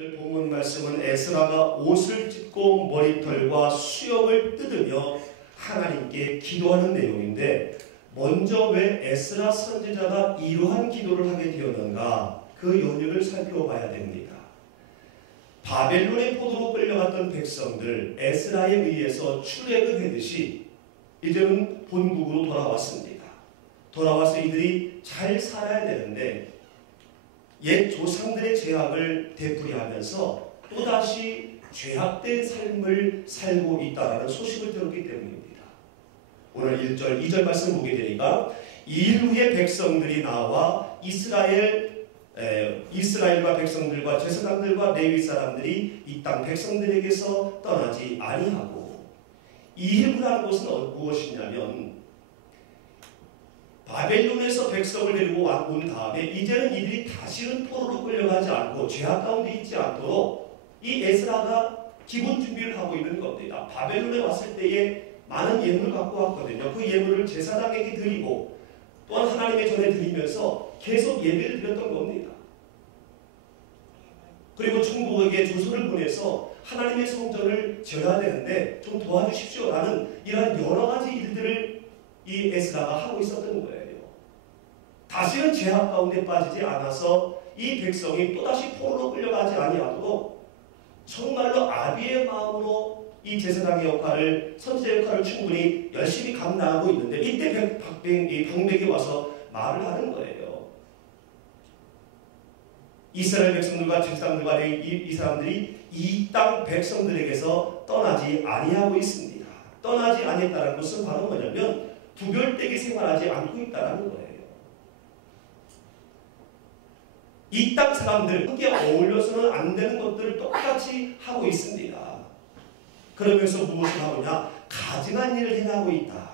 오늘 본문 말씀은 에스라가 옷을 찢고 머리털과 수염을 뜯으며 하나님께 기도하는 내용인데, 먼저 왜 에스라 선지자가 이러한 기도를 하게 되었는가, 그 연유를 살펴봐야 됩니다. 바벨론의 포로로 끌려갔던 백성들 에스라에 의해서 출애굽하듯이 이제는 본국으로 돌아왔습니다. 돌아와서 이들이 잘 살아야 되는데 옛 조상들의 죄악을 되풀이하면서 또다시 죄악된 삶을 살고 있다는 소식을 들었기 때문입니다. 오늘 1절, 2절 말씀 보게 되니까 이일 후에 백성들이 나와 이스라엘과 백성들과 제사장들과 레위 사람들이 이 땅 백성들에게서 떠나지 아니하고, 이일 후라는 것은 무엇이냐면 바벨론에서 백성을 데리고 온 다음에 이제는 이들이 다시는 포로로 끌려가지 않고 죄악 가운데 있지 않도록 이 에스라가 기본 준비를 하고 있는 겁니다. 바벨론에 왔을 때에 많은 예물을 갖고 왔거든요. 그 예물을 제사장에게 드리고 또한 하나님의 전에 드리면서 계속 예배를 드렸던 겁니다. 그리고 총독에게 조서를 보내서 하나님의 성전을 지어야 되는데 좀 도와주십시오라는 이러한 여러 가지 일들을 이 에스라가 하고 있었던 거예요. 다시는 죄악 가운데 빠지지 않아서 이 백성이 또다시 포로로 끌려가지 아니하도록 정말로 아비의 마음으로 이 제사장의 역할을, 선지자 역할을 충분히 열심히 감당하고 있는데, 이때 방백이 와서 말을 하는 거예요. 이스라엘 백성들과 제사장들과 이 사람들이 이 땅 백성들에게서 떠나지 아니하고 있습니다. 떠나지 아니했다는 것은 바로 뭐냐면 구별되게 생활하지 않고 있다는 거예요. 이 땅 사람들 함께 어울려서는 안 되는 것들을 똑같이 하고 있습니다. 그러면서 무엇을 하느냐? 가증한 일을 행하고 있다.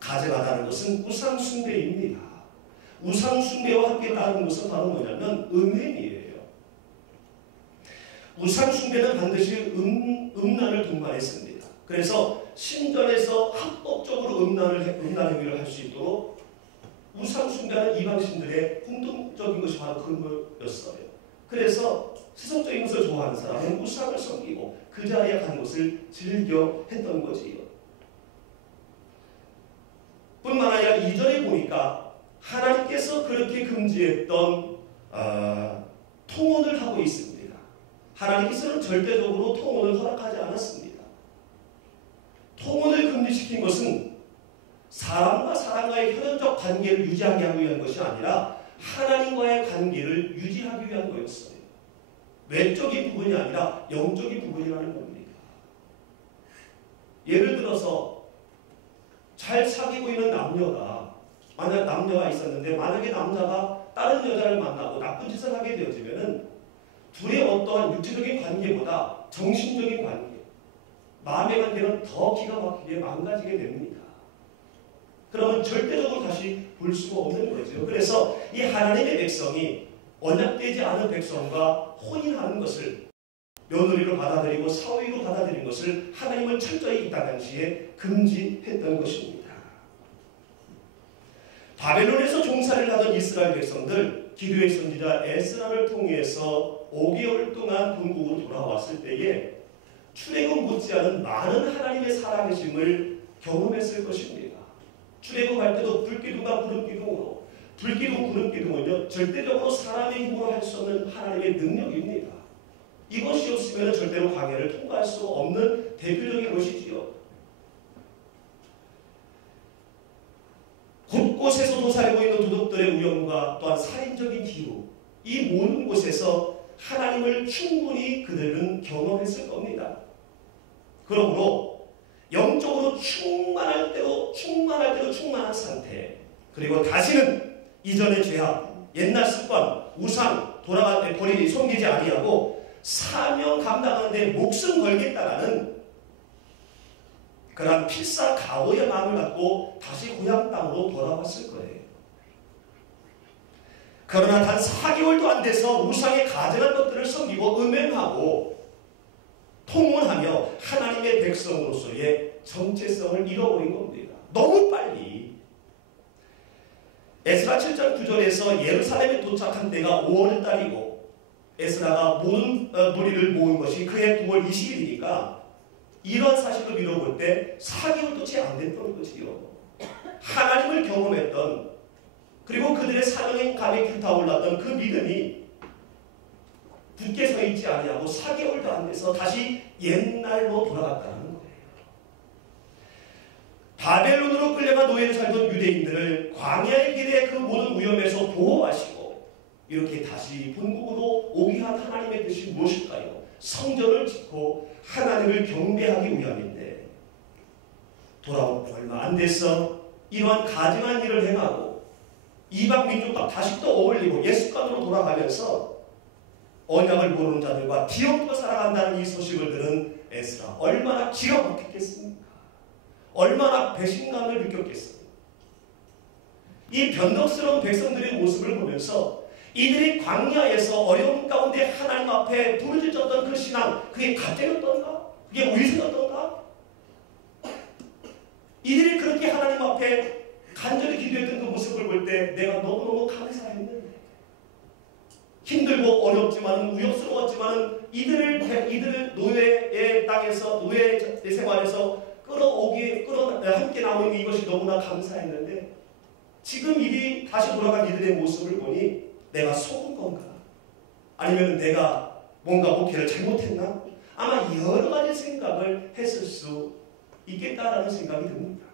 가증하다는 것은 우상숭배입니다. 우상숭배와 함께 따르는 것은 바로 뭐냐면 음행이에요. 우상숭배는 반드시 음란을 동반했습니다. 그래서 신전에서 합법적으로 음란 행위를 할 수 있도록 우상숭배하는 이방신들의 공통적인 것이 바로 그런 거였어요. 그래서 세속적인 것을 좋아하는 사람은 우상을 섬기고 그 자리에 간 것을 즐겨 했던 거지요. 뿐만 아니라 이전에 보니까 하나님께서 그렇게 금지했던 통혼을 하고 있습니다. 하나님께서는 절대적으로 통혼을 허락하지 않았습니다. 통혼을 금지시킨 것은 사람과 사람과의 혈연적 관계를 유지하게 하기 위한 것이 아니라 하나님과의 관계를 유지하기 위한 거였어요. 외적인 부분이 아니라 영적인 부분이라는 겁니다. 예를 들어서 잘 사귀고 있는 남녀가, 만약 남녀가 있었는데 만약에 남자가 다른 여자를 만나고 나쁜 짓을 하게 되어지면은 둘의 어떠한 육체적인 관계보다 정신적인 관계, 마음의 관계는 더 기가 막히게 망가지게 됩니다. 그러면 절대적으로 다시 볼 수가 없는 거죠. 그래서 이 하나님의 백성이 언약되지 않은 백성과 혼인하는 것을 며느리로 받아들이고 사위로 받아들인 것을 하나님은 철저히 이 당시에 금지했던 것입니다. 바벨론에서 종살이를 하던 이스라엘 백성들, 기도의 선지자 에스라를 통해서 5개월 동안 본국으로 돌아왔을 때에 출애굽 못지않은 많은 하나님의 살아계심을 경험했을 것입니다. 출애굽할 때도 불기둥과 구름기둥으로, 불기둥, 구름기둥은요 절대적으로 사람의 힘으로 할 수 없는 하나님의 능력입니다. 이것이 없으면 절대로 광야를 통과할 수 없는 대표적인 것이지요. 곳곳에서 도사리고 있는 도둑들의 위험과 또한 살인적인 기후, 이 모든 곳에서 하나님을 충분히 그들은 경험했을 겁니다. 그러므로 영적으로 충만할 대로 충만한 상태, 그리고 다시는 이전의 죄악, 옛날 습관, 우상, 버리지, 섬기지 아니하고 사명 감당하는 데 목숨 걸겠다라는 그런 필사각오의 마음을 갖고 다시 고향 땅으로 돌아왔을 거예요. 그러나 단 4개월도 안 돼서 우상의 가증한 것들을 섬기고 음행하고 통혼하며 하나님의 백성으로서의 정체성을 잃어버린 겁니다. 너무 빨리. 에스라 7장 9절에서 예루살렘에 도착한 때가 5월 달이고 에스라가 모든 무리를 모은 것이 그해 9월 20일이니까 이런 사실을 미뤄볼 때 4개월도 채 안 됐던 거지요. 하나님을 경험했던, 그리고 그들의 사명의 감에 불타올랐던 그 믿음이 굳게 서 있지 아니하고 4개월도 안 돼서 다시 옛날로 돌아갔다는 거예요. 바벨론으로 끌려가 노예로 살던 유대인들을 광야의 길에 그 모든 위험에서 보호하시고 이렇게 다시 본국으로 오게 한 하나님의 뜻이 무엇일까요? 성전을 짓고 하나님을 경배하기 위함인데, 돌아온 얼마 안 돼서 이러한 가증한 일을 행하고 이방 민족과 다시 또 어울리고 예습관으로 돌아가면서 언약을 모르는 자들과 뒤엎고 살아간다는 이 소식을 들은 에스라, 얼마나 기가 막혔겠습니까? 얼마나 배신감을 느꼈겠어요. 이 변덕스러운 백성들의 모습을 보면서 이들이 광야에서 어려움 가운데 하나님 앞에 부르짖었던 그 신앙, 그게 가짜였던가? 그게 위선이었던가? 이들이 그렇게 하나님 앞에 간절히 기도했던 그 모습을 볼 때 내가 너무너무 감사했는데, 힘들고 어렵지만 위협스러웠지만 이들을 노예의 땅에서, 노예 생활에서 함께 나오는 이것이 너무나 감사했는데, 지금 일이 다시 돌아간 이들의 모습을 보니 내가 속은 건가? 아니면 내가 뭔가 목회를 잘못했나? 아마 여러 가지 생각을 했을 수 있겠다라는 생각이 듭니다.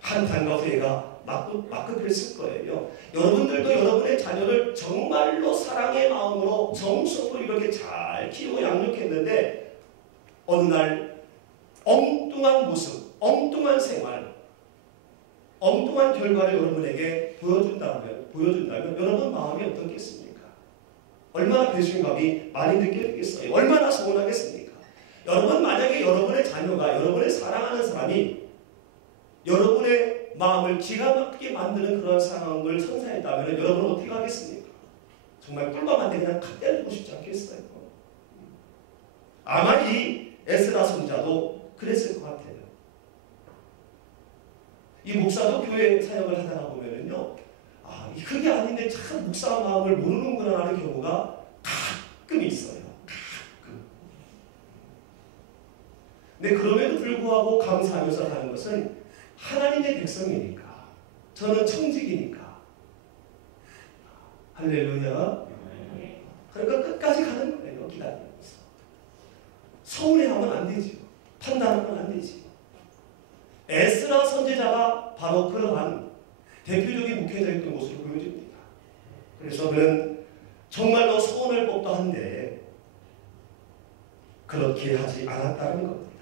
한탄과 후회가 막급했을 거예요. 여러분들도 여러분의 자녀를 정말로 사랑의 마음으로 정성으로 이렇게 잘 키우고 양육했는데 어느 날 엉뚱한 모습, 엉뚱한 생활, 엉뚱한 결과를 여러분에게 보여준다면 여러분 마음이 어떻겠습니까? 얼마나 배신감이 많이 느껴지겠어요? 얼마나 서운하겠습니까? 여러분, 만약에 여러분의 자녀가, 여러분의 사랑하는 사람이 여러분의 마음을 기가 막히게 만드는 그런 상황을 선사했다면 여러분은 어떻게 하겠습니까? 정말 꿀밤한테 그냥 갓 때리고 싶지 않겠어요? 아마 이 에스라 선자도 그랬을 것 같아요. 이 목사도 교회 사역을 하다가 보면은요, 그게 아닌데 참 목사 마음을 모르는구나 하는 경우가 가끔 있어요. 가끔. 근데 그럼에도 불구하고 감사하면서 하는 것은 하나님의 백성이니까, 저는 청직이니까. 할렐루야. 그러니까 끝까지 가는 거예요. 기다리면서. 서운해하면 안 되지요. 판단하면 안 되지요. 에스라 선지자가 바로 그러한 대표적인 목회자였던 모습을 보여줍니다. 그래서 그는 정말로 서운할 법도 한데 그렇게 하지 않았다는 겁니다.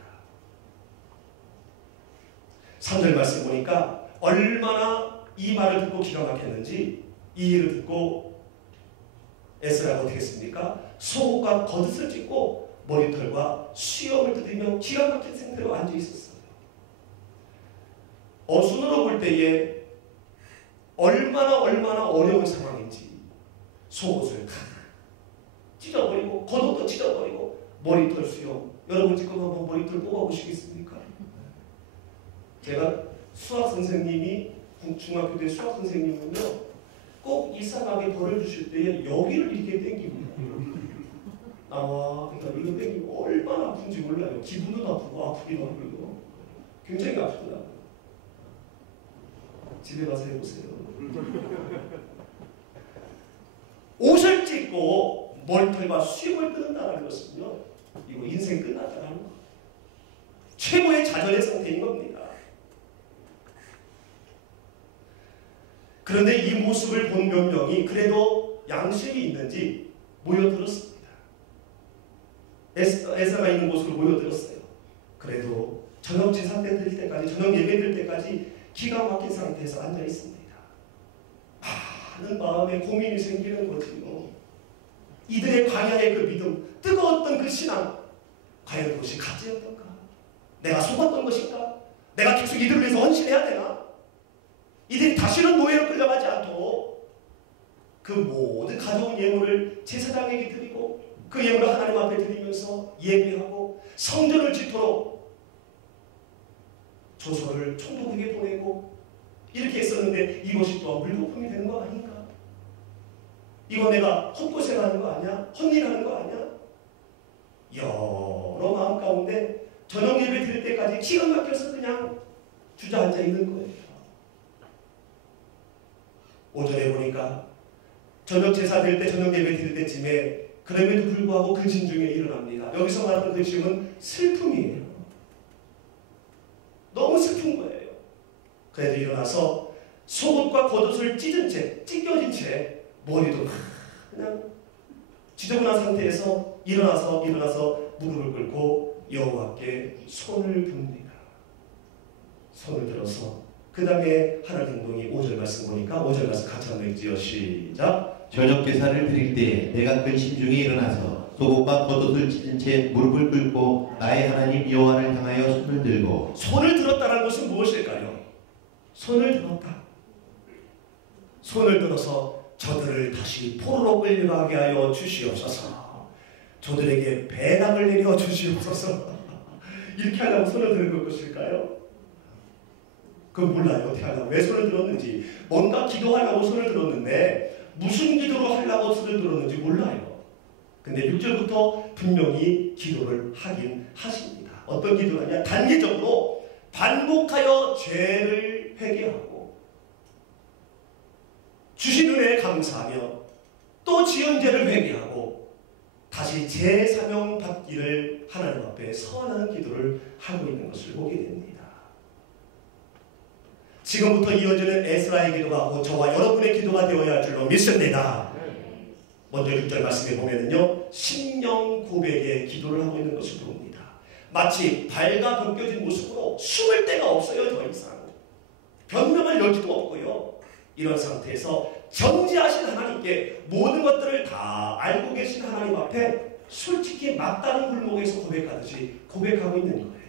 3절 말씀 보니까 얼마나 이 말을 듣고 기가 막혔는지, 이 일을 듣고 에스라가 어떻게 했습니까? 속옷과 겉옷을 찢고 머리털과 수염을 뜯으며 기가 막힌 상태로 앉아 있었어요. 어순으로 볼 때에 얼마나 어려운 상황인지 속옷을 다 찢어버리고 겉옷도 찢어버리고 머리털 수염, 여러분 지금 한번 머리털 뽑아보시겠습니까? 제가 수학 선생님이, 중학교 때 수학 선생님은요, 꼭 이상하게 벌을 주실 때에 여기를 이렇게 당깁니다. 그러니까 이거 당기면 얼마나 아픈지 몰라요. 기분도 나쁘고 아프기도 하고요. 굉장히 아프더라고요. 집에 가서 해보세요. 옷을 찢고 머리털과 수염을 뜯는다는 것은요, 이거 인생 끝났다는 거. 최고의 좌절의 상태인 겁니다. 그런데 이 모습을 본 몇 명이 그래도 양심이 있는지 모여들었습니다. 에스라가 있는 곳으로 모여들었어요. 그래도 저녁 제사 때 드릴 때까지, 저녁 예배 드릴 때까지 기가 막힌 상태에서 앉아 있습니다. 많은 마음에 고민이 생기는 거지요. 이들의 광야의 그 믿음, 뜨거웠던 그 신앙, 과연 그것이 가짜였던가? 내가 속았던 것인가? 내가 계속 이들을 위해서 헌신해야 되나? 이들이 다시는 노예로 끌려가지 않도록 그 모든 가져온 예물을 제사장에게 드리고 그 예물을 하나님 앞에 드리면서 예배하고 성전을 짓도록 조서를 총독에게 보내고 이렇게 했었는데 이것이 또 물거품이 되는 거 아닌가? 이거 내가 헛고생하는 거 아니야? 헛일하는 거 아니야? 여러 마음 가운데 저녁 예배 드릴 때까지 기가 막혀서 그냥 주저앉아 있는 거예요. 오전에 보니까 저녁 제사 드릴 때, 저녁 예배 드릴 때쯤에 그럼에도 불구하고 근심 중에 일어납니다. 여기서 말하는 근심은 슬픔이에요. 너무 슬픈 거예요. 그래도 일어나서 속옷과 겉옷을 찢겨진 채 머리도 그냥 지저분한 상태에서 일어나서 무릎을 꿇고 여호와께 손을 듭니다. 손을 들어서 그 다음에 하는 행동이 5절 말씀 보니까 5절 말씀 같이 한번 읽지요. 시작. 저녁 제사를 드릴 때 내가 근심 중에 일어나서 속옷과 겉옷을 찢은 채 무릎을 꿇고 나의 하나님 여호와를 향하여 손을 들고. 손을 들었다는 것은 무엇일까요? 손을 들었다. 손을 들어서 저들을 다시 포로로 끌려가게 하여 주시옵소서. 저들에게 배당을 내려 주시옵소서. 이렇게 하려고 손을 드는 것일까요? 그건 몰라요. 어떻게 하려고, 왜 손을 들었는지. 뭔가 기도하려고 손을 들었는데 무슨 기도로 하려고 손을 들었는지 몰라요. 근데 6절부터 분명히 기도를 하긴 하십니다. 어떤 기도를 하냐? 단계적으로 반복하여 죄를 회개하고 주신 은혜에 감사하며 또 지은 죄를 회개하고 다시 재사명 받기를 하나님 앞에 서원하는 기도를 하고 있는 것을 보게 됩니다. 지금부터 이어지는 에스라의 기도가 곧 저와 여러분의 기도가 되어야 할 줄로 믿습니다. 먼저 6절 말씀에 보면은요, 심령 고백의 기도를 하고 있는 것을 봅니다. 마치 발가 벗겨진 모습으로 숨을 데가 없어요. 더 이상 변명할 여지도 없고요. 이런 상태에서 전지하신 하나님께 모든 것들을 다 알고 계신 하나님 앞에 솔직히 막다른 굴목에서 고백하듯이 고백하고 있는 거예요.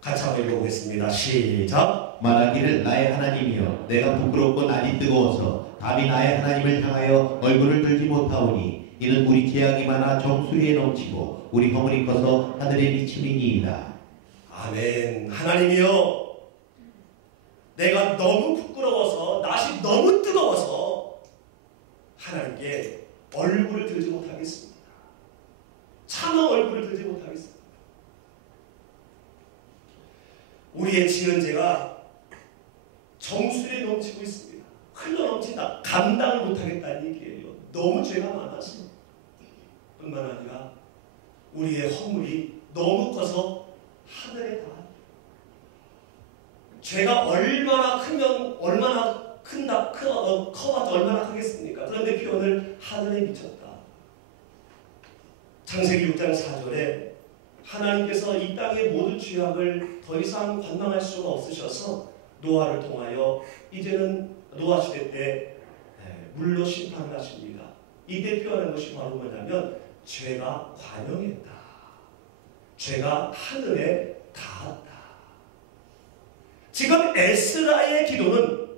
같이 한번 읽어보겠습니다. 시작. 말하기를 나의 하나님이여 내가 부끄럽고 날이 뜨거워서 감히 나의 하나님을 향하여 얼굴을 들지 못하오니 이는 우리 죄악이 많아 정수리에 넘치고 우리 허물이 커서 하늘에 미침이니이다. 아멘. 하나님이여, 내가 너무 부끄러워서, 낯이 너무 뜨거워서 하나님께 얼굴을 들지 못하겠습니다. 차마 얼굴을 들지 못하겠습니다. 우리의 지은 죄가 정수리에 넘치고 있습니다. 흘러넘친다. 감당을 못하겠다는 얘기예요. 너무 죄가 많아서. 뿐만 아니라 우리의 허물이 너무 커서 하늘에 닿아. 죄가 얼마나 크면 얼마나 커봐도 얼마나 크겠습니까? 그런데 표현을 하늘에 미쳤다. 창세기 6장 4절에 하나님께서 이 땅의 모든 죄악을 더 이상 관망할 수가 없으셔서 노아를 통하여 이제는 노아 시대 때 물로 심판을 하십니다. 이때 표현한 것이 바로 뭐냐면 죄가 관영했다. 죄가 하늘에 닿았다. 지금 에스라의 기도는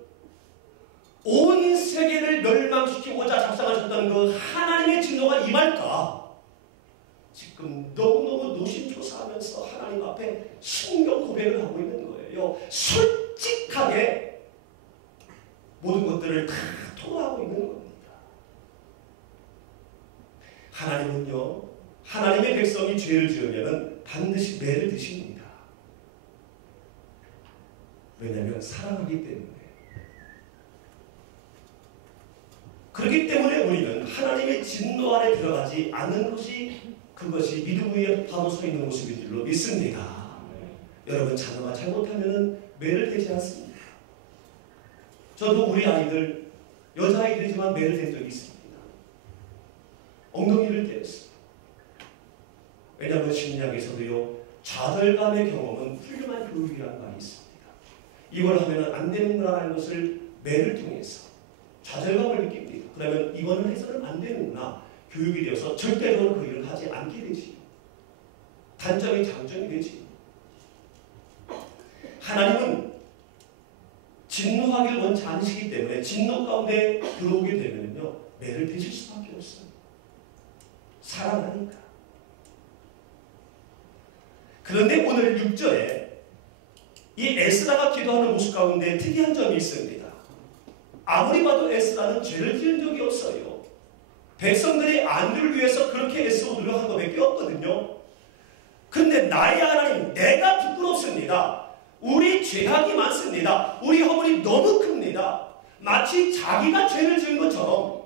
온 세계를 멸망시키고자 작성하셨던 그 하나님의 진노가 임할까? 지금 너무너무 노심초사하면서 하나님 앞에 신경 고백을 하고 있는 거예요. 솔직하게 모든 것들을 다 토로하고 있는 겁니다. 하나님은요, 하나님의 백성이 죄를 지으면 반드시 매를 드십니다. 왜냐하면 사랑하기 때문에. 그렇기 때문에 우리는 하나님의 진노 아래 들어가지 않는 것이, 그것이 믿음 위에 바로 서 있는 모습인 줄로 믿습니다. 여러분, 자녀가 잘못하면 매를 대지 않습니다. 저도 우리 아이들, 여자아이들이지만 매를 댄 적이 있습니다. 엉덩이를 때렸습니다. 왜냐하면 심리학에서도요, 좌절감의 경험은 훌륭한 교육이라는 말이 있습니다. 이걸 하면 안 되는구나라는 것을 매를 통해서 좌절감을 느낍니다. 그러면 이거는 해서는 안 되는구나. 교육이 되어서 절대적으로 그 일을 하지 않게 되지. 단점이 장점이 되지. 하나님은 진노하기를 원치 않으시기 때문에 진노 가운데 들어오게 되면요, 매를 대실 수밖에 없어요. 사랑하니까. 그런데 오늘 6절에 이 에스라가 기도하는 모습 가운데 특이한 점이 있습니다. 아무리 봐도 에스라는 죄를 지은 적이 없어요. 백성들의 안위를 위해서 그렇게 애쓰고 노력한 것밖에 없거든요. 근데 나의 하나님, 내가 부끄럽습니다. 우리 죄악이 많습니다. 우리 허물이 너무 큽니다. 마치 자기가 죄를 지은 것처럼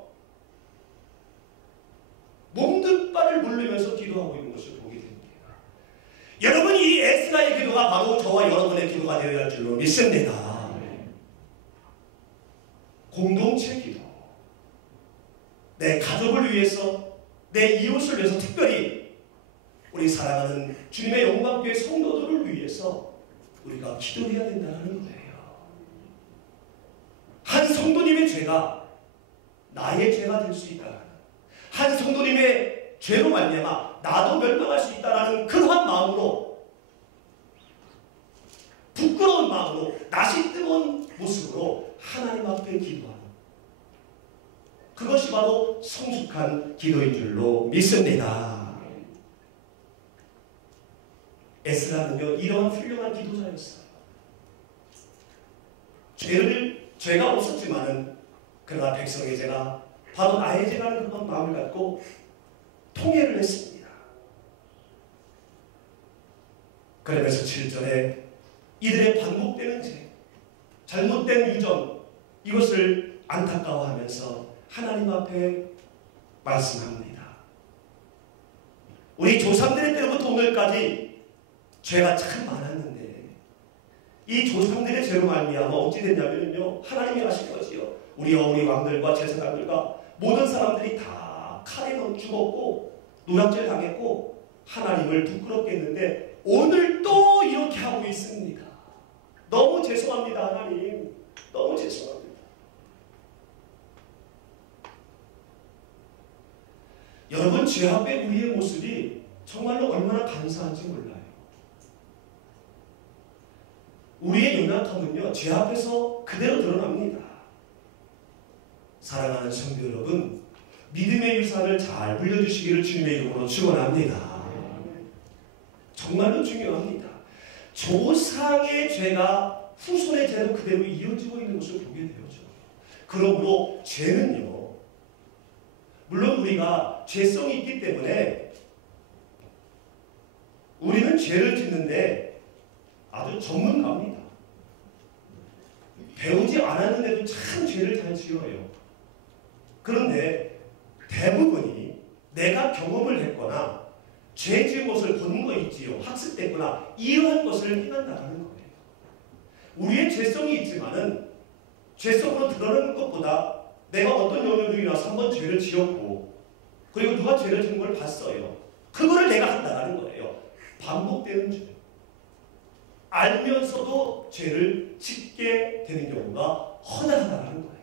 몸둘바를 물리면서 기도하고 있는 것을 보게 됩니다. 여러분, 이 에스라의 기도가 바로 저와 여러분의 기도가 되어야 할 줄로 믿습니다. 공동체 기도, 내 가족을 위해서, 내 이웃을 위해서, 특별히 우리 사랑하는 주님의 영광교회 성도들을 위해서 우리가 기도해야 된다는 거예요. 한 성도님의 죄가 나의 죄가 될 수 있다. 한 성도님의 죄로 말미암아 나도 멸망할 수 있다는 그러한 마음으로, 부끄러운 마음으로, 낯이 뜨거운 모습으로 하나님 앞에 기도하는, 그것이 바로 성숙한 기도인 줄로 믿습니다. 에스라는요, 이러한 훌륭한 기도자였어요. 죄가 없었지만은 그러나 백성의 죄가 바로 나의 죄라는 그런 마음을 갖고 통회를 했습니다. 그러면서 7절에 이들의 반복되는 죄, 잘못된 유전, 이것을 안타까워하면서 하나님 앞에 말씀합니다. 우리 조상들의 때로부터 오늘까지 죄가 참 많았는데 이 조상들의 죄로 말미암아 어찌 됐냐면요, 하나님이 하신 거지요. 우리 왕들과 제사장들과 모든 사람들이 다 칼에 죽었고 노략질 당했고 하나님을 부끄럽게 했는데 오늘 또 이렇게 하고 있습니다. 너무 죄송합니다. 하나님, 너무 죄송합니다. 여러분, 죄 앞에 우리의 모습이 정말로 얼마나 간사한지 몰라요. 우리의 연약함은요, 죄 앞에서 그대로 드러납니다. 사랑하는 성도 여러분, 믿음의 유산을 잘 물려주시기를 주님의 이름으로 축원합니다. 정말로 중요합니다. 조상의 죄가 후손의 죄로 그대로 이어지고 있는 것을 보게 되죠. 그러므로 죄는요, 물론 우리가 죄성이 있기 때문에 우리는 죄를 짓는데 아주 전문가입니다. 배우지 않았는데도 참 죄를 잘 지어요. 그런데 대부분이 내가 경험을 했거나 죄 지은 것을 본 거 있지요. 학습됐거나 이러한 것을 행한다는 거예요. 우리의 죄성이 있지만은 죄성으로 드러나는 것보다 내가 어떤 연유로 인해서 한번 죄를 지었고 그리고 누가 죄를 지은 걸 봤어요. 그거를 내가 한다는 거예요. 반복되는 죄. 알면서도 죄를 짓게 되는 경우가 허다하다는 거예요.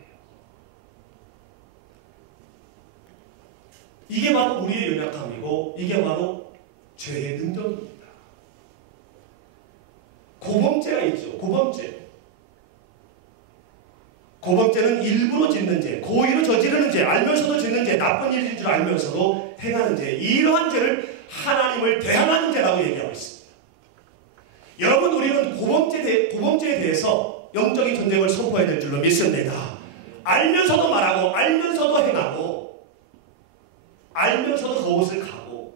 이게 바로 우리의 연약함이고 이게 바로 죄의 능력입니다. 고범죄가 있죠. 고범죄. 고범죄는 일부러 짓는 죄, 고의로 저지르는 죄, 알면서도 짓는 죄, 나쁜 일인 줄 알면서도 행하는 죄, 이러한 죄를 하나님을 대항하는 죄라고 얘기하고 있습니다. 여러분, 우리는 고범죄에 대해서 영적인 전쟁을 선포해야 될 줄로 믿습니다. 알면서도 말하고 알면서도 행하고 알면서도 그것을 가고,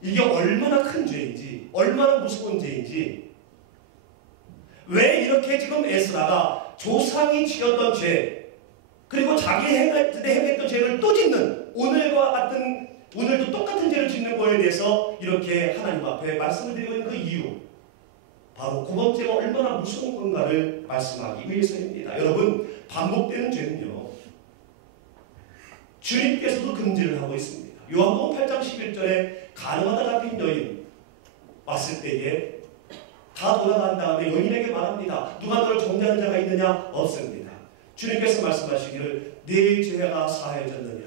이게 얼마나 큰 죄인지, 얼마나 무서운 죄인지, 왜 이렇게 지금 에스라가 조상이 지었던 죄, 그리고 자기 행했던 죄를 또 짓는, 오늘도 똑같은 죄를 짓는 거에 대해서 이렇게 하나님 앞에 말씀을 드리고 있는 그 이유, 바로 고범죄가 얼마나 무서운 건가를 말씀하기 위해서입니다. 여러분, 반복되는 죄는요, 주님께서도 금지를 하고 있습니다. 요한복음 8장 11절에 가늠하다 잡힌 여인 왔을 때에 다 돌아간 다음에 여인에게 말합니다. 누가 너를 정죄하는 자가 있느냐? 없습니다. 주님께서 말씀하시기를 네 죄가 사해졌느냐?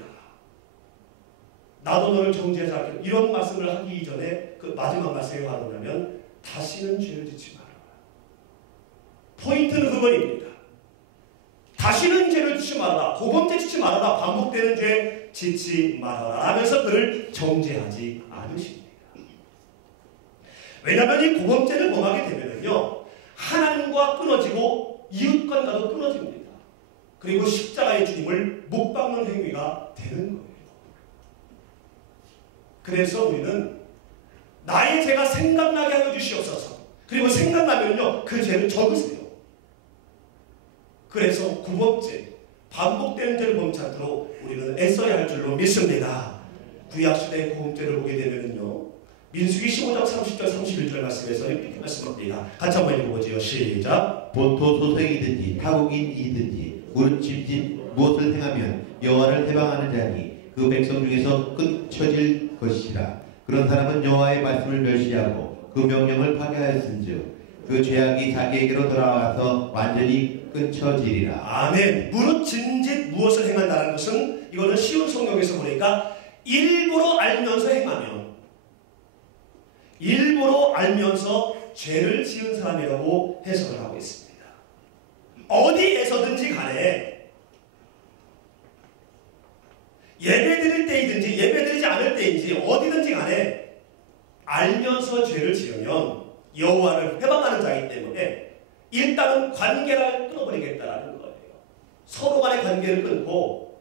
나도 너를 정죄하지 않겠다. 이런 말씀을 하기 이전에 그 마지막 말씀이 뭐냐면 다시는 죄를 짓지 말아라. 포인트는 그거입니다. 다시는 죄를 짓지 말아라. 고범죄 짓지 말아라. 반복되는 죄 짓지 말아라. 하면서 그를 정죄하지 않으십니다. 왜냐하면 이 고범죄를 범하게 되면요, 하나님과 끊어지고 이웃과도 끊어집니다. 그리고 십자가의 주님을 못 박는 행위가 되는 거예요. 그래서 우리는 나의 죄가 생각나게 하여 주시옵소서. 그리고 생각나면요 그 죄를 적으세요. 그래서 9번째 반복되는 죄를 범치 않도록 우리는 애써야 할 줄로 믿습니다. 구약시대의 고음죄를 보게 되면요 민수기 15장 30절 31절 말씀에서 이렇게 말씀합니다. 같이 한번 읽어보지요. 시작. 본토 소생이든지 타국인이든지 무릇짐짓 무엇을 행하면 여호와를 해방하는 자니 그 백성 중에서 끊쳐질 것이라. 그런 사람은 여호와의 말씀을 멸시하고 그 명령을 파괴하였은즉 그 죄악이 자기에게로 돌아와서 완전히 끊쳐지리라. 아멘. 무릇짐짓 무엇을 행한다는 것은 이거는 쉬운 성경에서 보니까 일부러 알면서 죄를 지은 사람이라고 해석을 하고 있습니다. 어디에서든지 간에 예배드릴 때이든지 예배드리지 않을 때인지 어디든지 간에 알면서 죄를 지으면 여호와를 해방하는 자이기 때문에 일단은 관계를 끊어버리겠다라는 거예요. 서로 간의 관계를 끊고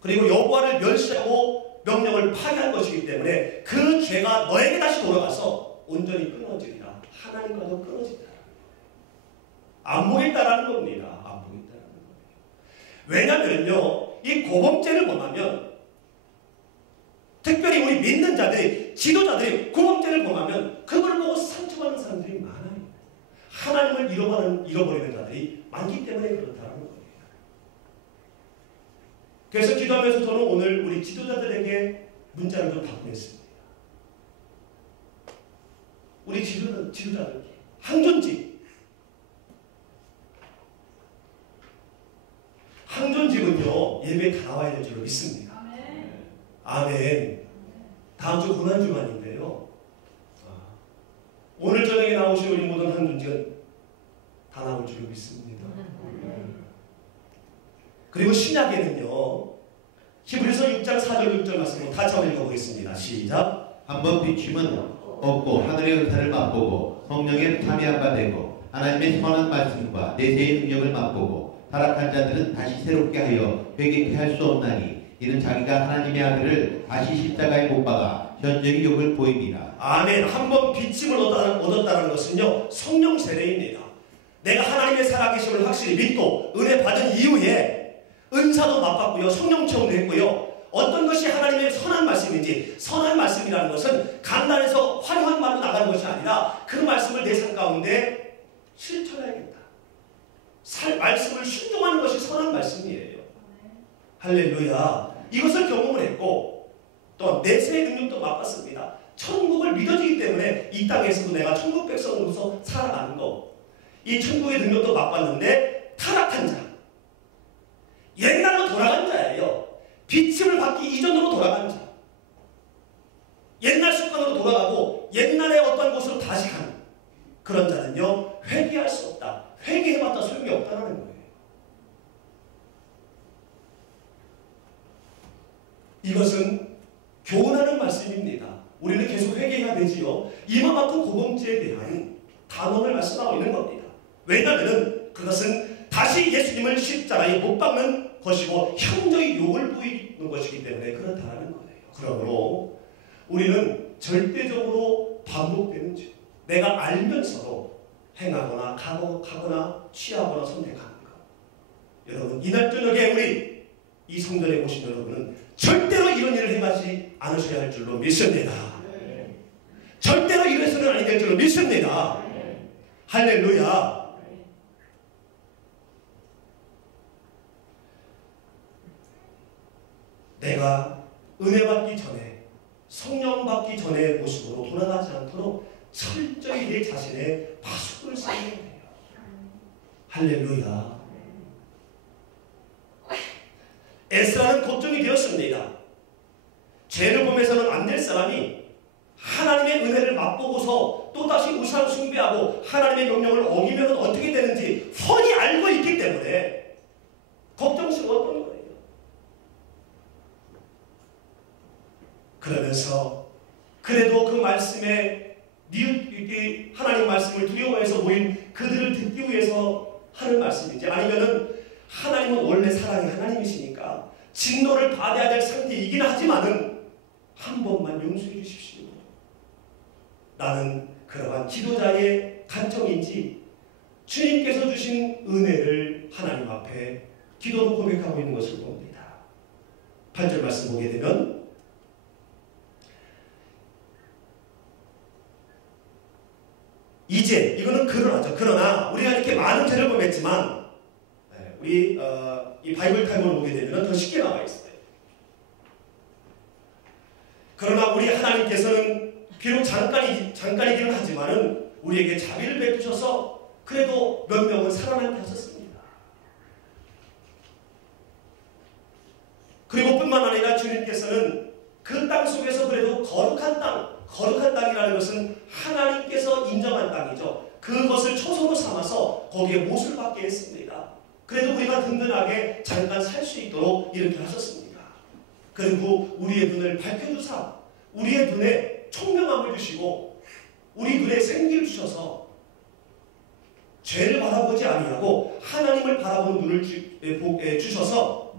그리고 여호와를 멸시하고 명령을 파괴한 것이기 때문에 그 죄가 너에게 다시 돌아가서 온전히 끊어지리라. 하나님과도 끊어진다. 안 보겠다라는 겁니다. 안 보겠다라는 거예요. 왜냐면요 이 고범죄를 범하면 특별히 우리 믿는 자들이 지도자들이 고범죄를 범하면 그걸 보고 상처받는 사람들이 많아요. 하나님을 잃어버리는 자들이 많기 때문에 그렇다는 거예요. 그래서 기도하면서 저는 오늘 우리 지도자들에게 문자를 좀 바꾸겠습니다. 우리 지도자들께 항존직은요 예배에 다 나와야 될 줄로 믿습니다. 아멘. 다음 주 고난주간인데요. 오늘 저녁에 나오신 우리 모든 항존직은 다 나올 줄로 믿습니다. 그리고 신약에는요 히브리서 6장 4절 6절 말씀을 같이 한번 읽어보겠습니다. 시작. 한번 비춤은 없고 하늘의 은사를 맛보고 성령에 참여한 바 되고 하나님의 선한 말씀과 내세의 능력을 맛보고 타락한 자들은 다시 새롭게 하여 회개케 할 수 없나니 이는 자기가 하나님의 아들을 다시 십자가에 못 박아 현저히 욕을 보입니다. 아멘. 한번 비침을 얻었다는 것은요 성령 세례입니다. 내가 하나님의 살아계심을 확실히 믿고 은혜 받은 이후에 은사도 맛봤고요 성령 체험도 했고요 어떤 것이 하나님의 선한 말씀인지 선한 말씀이라는 것은 강단에서 화려한 말로 나가는 것이 아니라 그 말씀을 내 삶 가운데 실천해야겠다. 말씀을 순종하는 것이 선한 말씀이에요. 할렐루야. 이것을 경험을 했고 또 내세의 능력도 맛봤습니다. 천국을 믿어지기 때문에 이 땅에서도 내가 천국 백성으로서 살아가는 거 이 천국의 능력도 맛봤는데 타락한 자 옛날로 돌아간 자예요. 비침을 받기 이전으로 돌아간 자 옛날 습관으로 돌아가고 옛날에 어떤 곳으로 다시 가는 그런 자는요 회개할 수 없다. 회개해봤자 소용이 없다는 거예요. 이것은 교훈하는 말씀입니다. 우리는 계속 회개해야 되지요. 이만큼 고범죄에 대한 단언을 말씀하고 있는 겁니다. 왜냐하면 그것은 다시 예수님을 십자가에 못 박는 것이고 형제의 욕을 보이는 것이기 때문에 그렇다는 거예요. 그러므로 우리는 절대적으로 반복되는 죄, 내가 알면서도 행하거나 가거나 취하거나 선택하는 것. 여러분 이날 저녁에 우리 이 성전에 오신 여러분은 절대로 이런 일을 행하지 않으셔야 할 줄로 믿습니다. 절대로 이래서는 아니 될 줄로 믿습니다. 할렐루야. 내가 은혜 받기 전에 성령 받기 전의 모습으로 돌아가지 않도록 철저히 내 자신의 파수꾼을 쌓아야 돼요. 할렐루야. 에스라는 걱정이 되었습니다. 죄를 범해서는 안 될 사람이 하나님의 은혜를 맛보고서 또다시 우상 숭배하고 하나님의 명령을 어기면 어떻게 되는지 뻔히 알고 있기 때문에 걱정스러웠던 거예요. 그러면서 그래도 그 말씀에 하나님 말씀을 두려워해서 모인 그들을 듣기 위해서 하는 말씀인지 아니면은 하나님은 원래 사랑의 하나님이시니까 진노를 받아야 될 상태이긴 하지만은 한 번만 용서해 주십시오. 나는 그러한 기도자의 간청인지 주님께서 주신 은혜를 하나님 앞에 기도로 고백하고 있는 것을 봅니다. 8절 말씀 보게 되면 이제 이거는 그러나죠. 그러나 우리가 이렇게 많은 죄를 범했지만 우리 이 바이블 타임을 보게 되면 더 쉽게 나와 있어요. 그러나 우리 하나님께서는 비록 잠깐이기는 하지만은 우리에게 자비를 베푸셔서 그래도 몇 명은 살아남게 하셨습니다. 그리고 뿐만 아니라 주님께서는 그 땅 속에서 그래도 거룩한 땅이라는 것은 하나님께서 인정한 땅이죠. 그것을 초소로 삼아서 거기에 못을 받게 했습니다. 그래도 우리가 든든하게 잠깐 살 수 있도록 이렇게 하셨습니다. 그리고 우리의 눈을 밝혀주사 우리의 눈에 총명함을 주시고 우리 눈에 생기를 주셔서 죄를 바라보지 아니하고 하나님을 바라보는 눈을 주셔서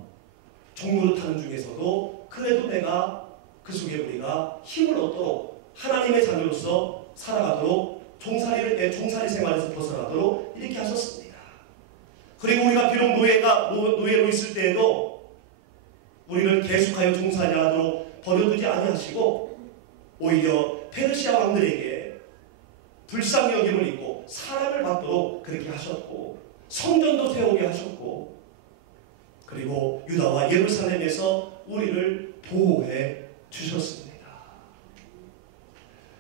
종로를 타는 중에서도 그래도 내가 그 속에 우리가 힘을 얻도록 하나님의 자녀로서 살아가도록 종살이 생활에서 벗어나도록 이렇게 하셨습니다. 그리고 우리가 비록 노예로 있을 때에도 우리를 계속하여 종살이하도록 버려두지 아니하시고 오히려 페르시아 왕들에게 불쌍히 여김을 입고 사랑을 받도록 그렇게 하셨고 성전도 세우게 하셨고 그리고 유다와 예루살렘에서 우리를 보호해 주셨습니다.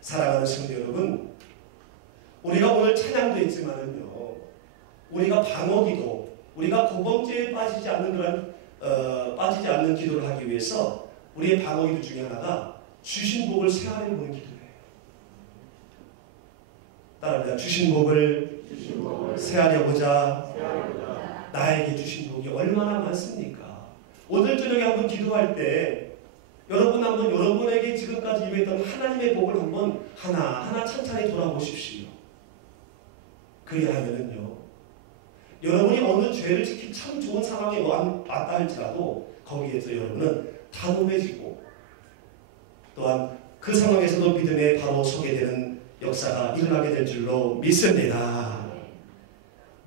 사랑하는 성도 여러분, 우리가 오늘 찬양도 했지만은요, 우리가 방어기도, 우리가 고범죄에 빠지지 않는 기도를 하기 위해서 우리의 방어기도 중에 하나가 주신 복을 새하려 보는 기도예요. 따라합니다. 주신 복을 새하려 보자. 나에게 주신 복이 얼마나 많습니까? 오늘 저녁에 한번 기도할 때 여러분 한번 여러분에게 지금까지 임했던 하나님의 복을 한번 하나하나 찬찬히 돌아보십시오. 그리하면은요, 여러분이 어느 죄를 지키기 참 좋은 상황에 왔다 할지라도 거기에서 여러분은 단호해지고 또한 그 상황에서도 믿음에 바로 서게 되는 역사가 일어나게 될 줄로 믿습니다.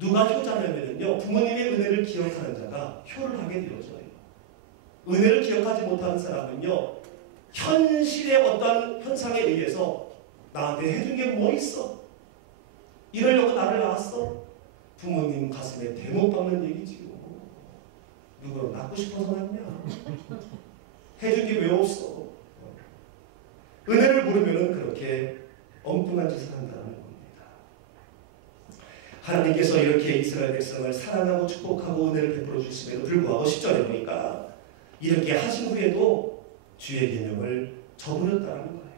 누가 효자냐면요, 부모님의 은혜를 기억하는 자가 효를 하게 되어져요. 은혜를 기억하지 못하는 사람은요, 현실의 어떤 현상에 의해서 나한테 해준 게 뭐 있어? 이러려고 나를 낳았어? 부모님 가슴에 대못 박는 얘기지요. 누구를 낳고 싶어서 낳냐? 해준 게 왜 없어? 은혜를 모르면 그렇게 엉뚱한 짓을 한다는 겁니다. 하나님께서 이렇게 이스라엘 백성을 사랑하고 축복하고 은혜를 베풀어 주심에도 불구하고 10절에 보니까 이렇게 하신 후에도 주의 계명을 저버렸다는 거예요.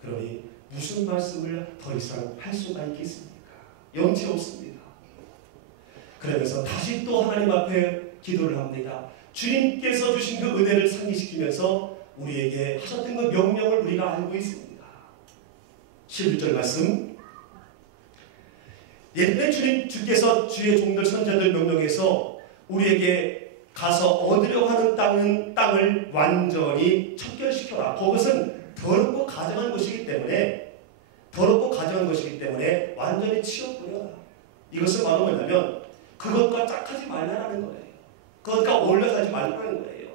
그러니 무슨 말씀을 더 이상 할 수가 있겠습니까? 영치 없습니다. 그러면서 다시 또 하나님 앞에 기도를 합니다. 주님께서 주신 그 은혜를 상기시키면서 우리에게 하셨던 그 명령을 우리가 알고 있습니다. 11절 말씀, 옛날 주께서 주의 종들 선자들 명령해서 우리에게 가서 얻으려고 하는 땅을 완전히 척결시켜라. 그것은 더럽고 가증한 것이기 때문에 완전히 치워버려라. 이것은 바로 뭐냐면 그것과 짝하지 말라는 거예요. 그것과 어울려 살지 말라는 거예요.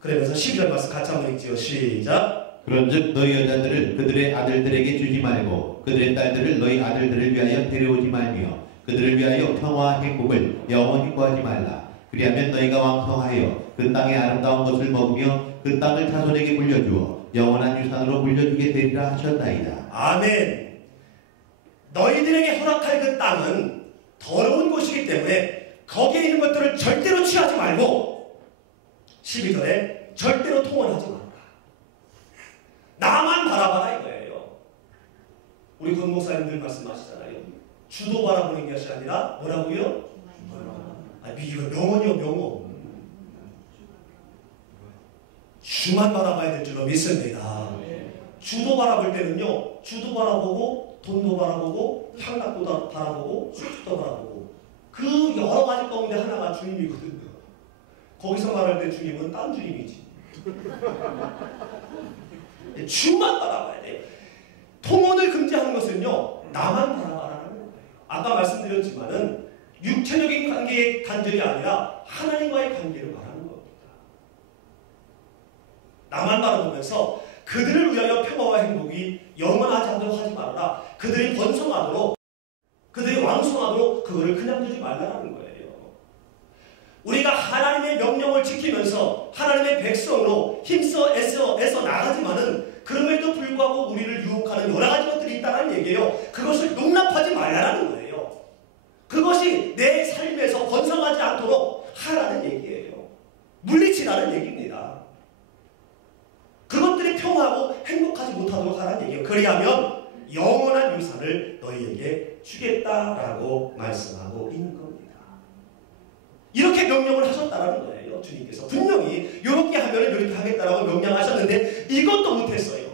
그러면서 12절 말씀 같이 한번 읽지요. 시작. 그런즉 너희 여자들을 그들의 아들들에게 주지 말고 그들의 딸들을 너희 아들들을 위하여 데려오지 말며 그들을 위하여 평화와 행복을 영원히 구하지 말라. 그리하면 너희가 왕성하여 그 땅의 아름다운 것을 먹으며 그 땅을 자손에게 물려주어 영원한 유산으로 물려주게 되리라 하셨나이다. 아멘. 너희들에게 허락할 그 땅은 더러운 곳이기 때문에 거기에 있는 것들을 절대로 취하지 말고 12절에 절대로 통원하지 말라. 나만 바라봐라 이거예요. 우리 권 목사님들 말씀하시잖아요. 주도 바라보는 것이 아니라 뭐라고요? 이거 명언이요, 명언. 주만 바라봐야 될 줄로 믿습니다. 주도 바라볼 때는요, 주도 바라보고 돈도 바라보고 향락도 바라보고 술도 바라보고 그 여러 가지 가운데 하나가 주님이거든요. 거기서 말할 때 주님은 딴 주님이지. 주만 바라봐야 돼요. 통혼을 금지하는 것은요, 나만 바라봐라는 거예요. 아까 말씀드렸지만은 육체적인 관계의 간절이 아니라 하나님과의 관계를 말하는 겁니다. 나만 바라보면서 그들을 위하여 평화와 행복이 영원하지 않도록 하지 말아라. 그들이 번성하도록, 그들이 왕성하도록 그거를 그냥 두지 말라는 거예요. 우리가 하나님의 명령을 지키면서 하나님의 백성으로 힘써 애써 나가지만은 그럼에도 불구하고 우리를 유혹하는 여러 가지 것들이 있다는 얘기예요. 그것을 용납하지 말라는 거예요. 그것이 내 삶에서 번성하지 않도록 하라는 얘기예요. 물리치라는 얘기입니다. 그것들이 평화하고 행복하지 못하도록 하라는 얘기예요. 그리하면 영원한 유산을 너희에게 주겠다라고 말씀하고 있는 겁니다. 이렇게 명령을 하셨다라는 거예요. 주님께서 분명히 이렇게 하면 이렇게 하겠다라고 명령하셨는데 이것도 못했어요.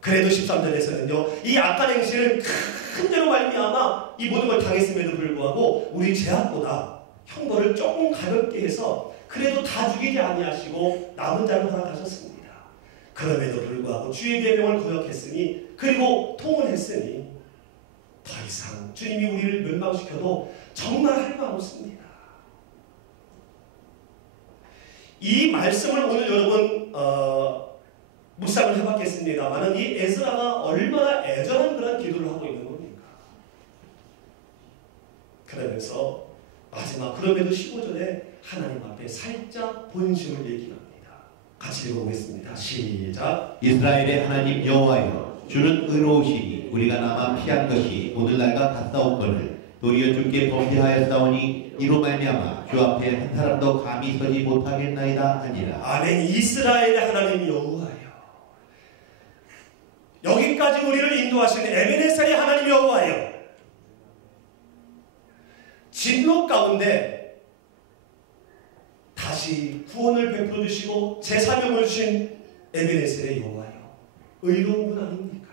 그래도 13절에서는요. 이 악한 행실을 큰 죄로 말미암아 이 모든 걸 당했음에도 불구하고 우리 죄악보다 형벌을 조금 가볍게 해서 그래도 다 죽이지 아니하시고 남은 자를 허락하셨습니다. 그럼에도 불구하고 주의 계명을 거역했으니 그리고 통혼했으니 더 이상 주님이 우리를 멸망시켜도 정말 할 말 없습니다. 이 말씀을 오늘 여러분 묵상을 해봤겠습니다만 이 에스라가 얼마나 애절한 그런 기도를 하고 있는 겁니까? 그러면서 마지막 그럼에도 15절에 하나님 앞에 살짝 본심을 얘기합니다. 같이 읽어보겠습니다. 시작. 이스라엘의 하나님 여호와여, 주는 의로우시니 우리가 나만 피한 것이 오늘 날과 같사옵거늘 도리어 주께 범죄하였사오니 이로 말미암아 주 앞에 한 사람도 감히 서지 못하겠나이다 하니라. 아멘. 이스라엘의 하나님 여호와여, 여기까지 우리를 인도하신 에베네셀의 하나님 여호와여, 진노 가운데 다시 구원을 베풀어 주시고 제사명을 주신 에베네셀의 여호와여, 의로운 분 아닙니까?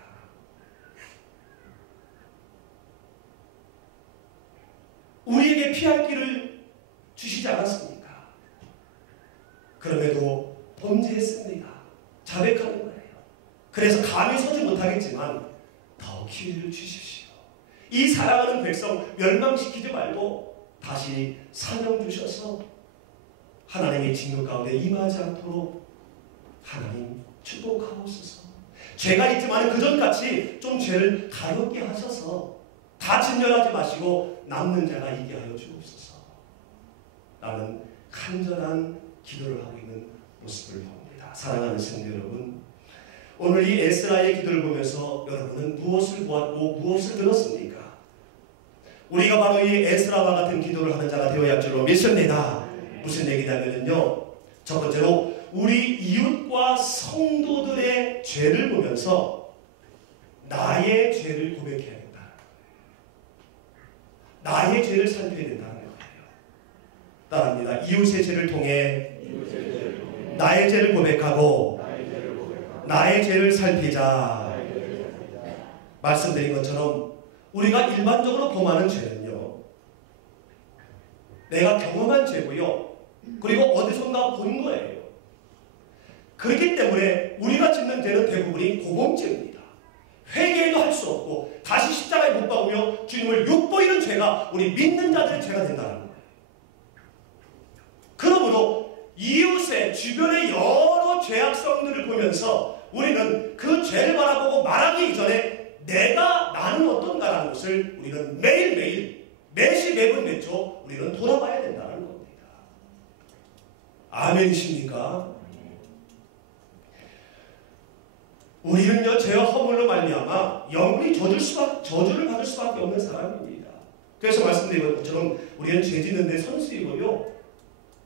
우리에게 피할 길을 주시지 않았습니까? 그럼에도 범죄했습니다. 자백하는 거예요. 그래서 감히 서지 못하겠지만 더 기회를 주십시오. 이 사랑하는 백성 멸망시키지 말고 다시 사명 주셔서 하나님의 징조 가운데 임하지 않도록 하나님 축복하옵소서. 죄가 있지만 그전같이 좀 죄를 가볍게 하셔서 다 진멸하지 마시고 남는 자가 있게 하여 주옵소서. 나는 간절한 기도를 하고 있는 모습을 봅니다. 사랑하는 성도 여러분, 오늘 이 에스라의 기도를 보면서 여러분은 무엇을 보았고 무엇을 들었습니까? 우리가 바로 이 에스라와 같은 기도를 하는 자가 되어야 할 줄로 믿습니다. 무슨 얘기냐면요, 첫 번째로 우리 이웃과 성도들의 죄를 보면서 나의 죄를 고백해야 된다. 나의 죄를 살펴야 된다는 거예요. 따라합니다. 이웃의 죄를 통해 나의 죄를 고백하고 나의 죄를 살피자. 말씀드린 것처럼 우리가 일반적으로 범하는 죄는요, 내가 경험한 죄고요, 그리고 어디선가 본 거예요. 그렇기 때문에 우리가 짓는 죄는 대부분이 고범죄입니다. 회개도 할 수 없고 다시 십자가에 못 박으며 주님을 욕보이는 죄가 우리 믿는 자들의 죄가 된다는 거예요. 그러므로 이웃의 주변의 여러 죄악성들을 보면서 우리는 그 죄를 바라보고 말하기 이전에 나는 어떤가라는 것을 우리는 매일매일 매시 매분 매초 우리는 돌아봐야 된다는 겁니다. 아멘이십니까? 우리는요, 죄와 허물로 말미암아 영원히 저주를 받을 수밖에 없는 사람입니다. 그래서 말씀드린 것처럼 우리는 죄 짓는데 선수이고요,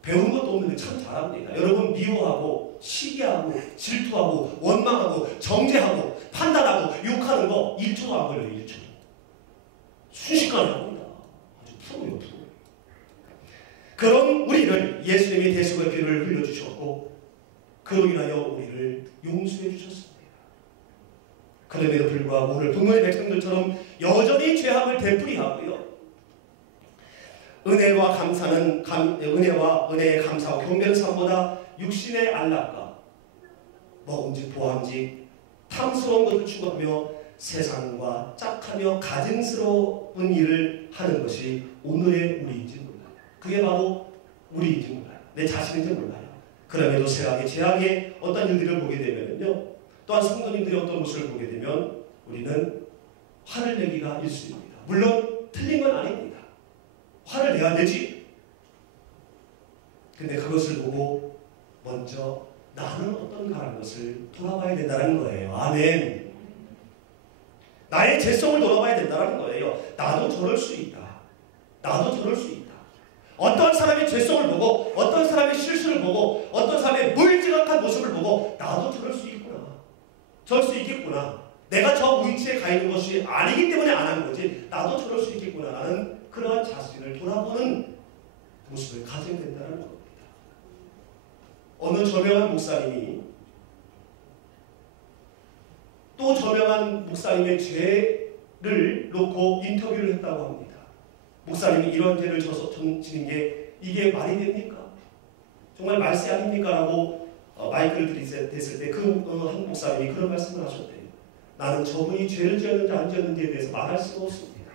배운 것도 없는데 참 잘합니다. 여러분 미워하고 시기하고 질투하고 원망하고 정죄하고 판단하고 욕하는 거 1초도 안 걸려요. 1초. 순식간에 합니다. 아주 프로요, 프로. 그런 우리를 예수님이 대속의 피를 흘려주셨고 그로 인하여 우리를 용서해 주셨습니다. 그럼에도 불구하고 오늘 분노의 백성들처럼 여전히 죄악을 되풀이하고요, 은혜와 감사는 은혜와 은혜의 감사와 경배는 삶보다 육신의 안락과 먹음직 보암직 탐스러운 것을 추구하며 세상과 짝하며 가증스러운 일을 하는 것이 오늘의 우리인지 몰라요. 그게 바로 우리인지 몰라요. 내 자신인지 몰라요. 그럼에도 제약의 어떤 일들을 보게 되면요, 또한 성도님들의 어떤 모습을 보게 되면 우리는 화를 내기가 일쑤입니다. 물론 틀린 건 아닙니다. 화를 내야 되지. 근데 그것을 보고 먼저 나는 어떤가라는 것을 돌아봐야 된다는 거예요. 아멘. 나의 죄성을 돌아봐야 된다는 거예요. 나도 저럴 수 있다. 나도 저럴 수 있다. 어떤 사람의 죄성을 보고, 어떤 사람의 실수를 보고, 어떤 사람의 물지각한 모습을 보고 나도 저럴 수 있구나. 저럴 수 있겠구나. 내가 저 위치에 가 있는 것이 아니기 때문에 안 하는 거지. 나도 저럴 수 있겠구나. 라는 그러한 자신을 돌아보는 모습을 가져야 된다는 겁니다. 어느 저명한 목사님이 또 저명한 목사님의 죄를 놓고 인터뷰를 했다고 합니다. 목사님이 이런 죄를 지는 게 이게 말이 됩니까? 정말 말세 아닙니까? 라고 마이크를 들이댔을 때 그 한 목사님이 그런 말씀을 하셨대요. 나는 저분이 죄를 지었는지 안 지었는지에 대해서 말할 수가 없습니다.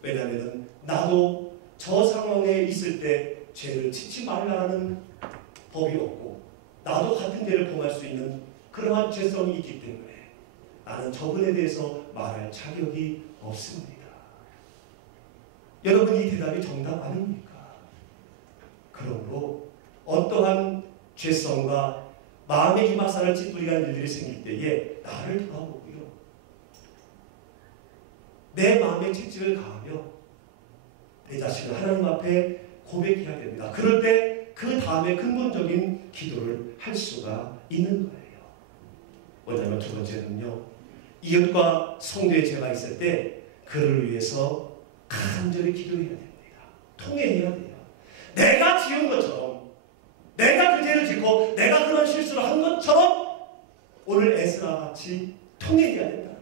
왜냐하면 나도 저 상황에 있을 때 죄를 짓지 말라는 법이 없고 나도 같은 죄를 범할 수 있는 그러한 죄성이 있기 때문에 나는 저분에 대해서 말할 자격이 없습니다. 여러분, 이 대답이 정답 아닙니까? 그러므로 어떠한 죄성과 마음의 기마사를 찌푸리한 일들이 생길 때에 나를 돌아보고요, 내 마음의 채찍을 가하며 내 자신을 하나님 앞에 고백해야 됩니다. 그럴 때 그 다음에 근본적인 기도를 할 수가 있는 거예요. 뭐냐면 두 번째는요, 이웃과 성도의 죄가 있을 때 그를 위해서 간절히 기도해야 됩니다. 통회해야 돼요. 내가 지은 것처럼, 내가 그 죄를 짓고 내가 그런 실수를 한 것처럼 오늘 에스라 같이 통회해야 된다는 거예요.